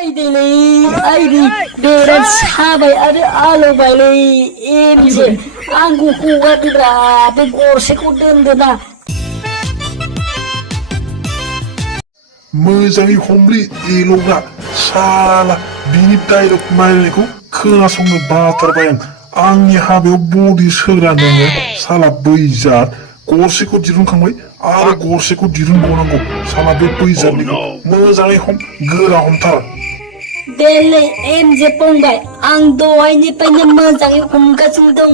आइदि बेराद साबाय आरो आलौबायलै एमजे आंखौ हगारदोब्रा बे गरसेखौ दोनदोना मोजाङै हमलै एल'ग्रा साला बिनि डाइलग मारिनायखौ खोनासंनो बाथारबाय आंनि हाबायाव बडि सोग्रा नोङो साला बैजात गरसेखौ दिरुनखांबाय आरो गरसेखौ दिरुनबावनांगौ साला बे बैजातनिखौ मोजाङै हम गोरा हमथार देलै एमजे फंबाय आं दहायनिफ्रायनो मोजाङै हमगासिनो दङ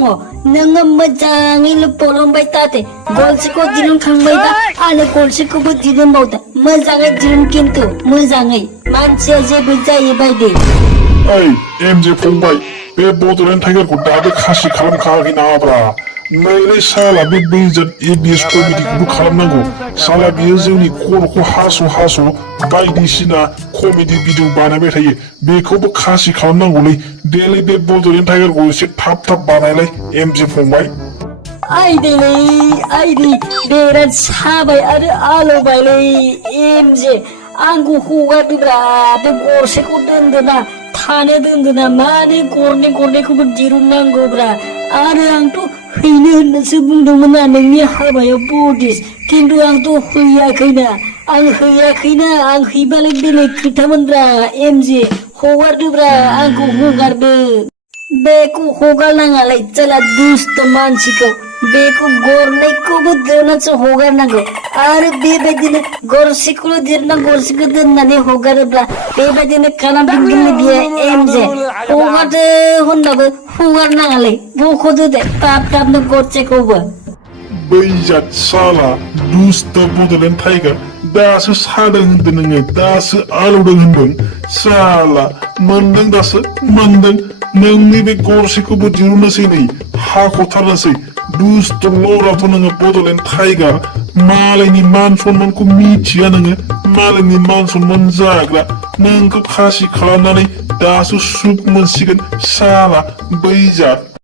नोङो मोजाङैल' पलंबाय थादे गरसेखौ दिरुनखांबायबा आरो गरसेखौबो दिरुनबावदो मोजाङै दिरुन खिन्थु मोजाङै मानसिया जेबो जायै बायदि ओइ एमजे फंबाय बे बड'लेण्ड टाइगारखौ दाबो खासि खालामखायाखै नामाब्रा नैलै साला बे बैजात एबिएस कमेडिखौबो खालामनांगौ साला बियो जोंनि खर'खौ हास' बायदिसिना कमेडि भिडिअ बानायबाय थायो बेखौबो खासि खालामनांगौलै देलै बे बड'लेण्ड टाइगारखौ एसे थाब बानायलाय एमजे फंबाय आइदि बेराद साबाय आरो आलौबायलै एमजे आंखौ हगारदोब्रा बे गरसेखौ दोनदोना थानो दोनदोना मानो गरनैखौबो दिरुननांगौब्रा आरो आंथ' हैनो होननासो बुंदोंमोन ना नोंनि हाबायाव बडिस खिन्थु आंथ' हैयाखैना आं हैबालाय बेलेग खोथामोनब्रा एमजे हगारदोब्रा आंखौ हगारदो बेखौ हगारनाङालै जेला दुस्त मानसिखौ बेखौ गरनैखौबो दोननासो हगारनांगौ आरो बेबायदिनो गरसेखौल' दिरुनना गरसेखौ दोननानै हगारोब्ला बेबायदिनो खालामफिनगोन बियो एमजे हगारदो होनबाबो हगारनाङालै बख'दो दे थाबनो गरसेखौबो बैजात साला दुस्त बड'लेण्ड टाइगार दासो सादों होनदों नोङो दासो आलौदों होनदों साला मोनदों नोंनि बे गरसेखौबो दिरुननोसै नै हाख'थारनोसै दुस्त लराथ' नोङो बड'लेण्ड टाइगार मालायनि मान सनमानखौ मिथिया नोङो मालायनि मान सनमान जाग्रा नोंखौ खासि खालामनानै दासो सुख मोनसिगोन साला बैजात